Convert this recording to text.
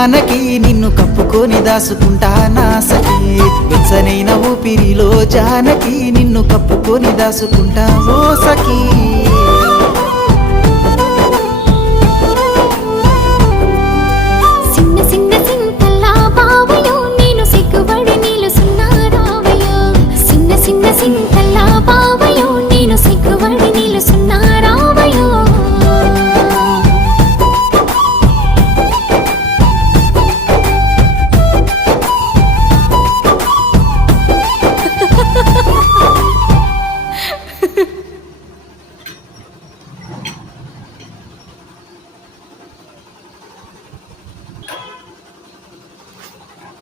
జానకి నిన్ను కప్పుకొని దాసుకుంటా నా సఖీ వెచ్చనైన ఊపిరిలో జానకి నిన్ను కప్పుకొని దాసుకుంటా ఓ సఖీ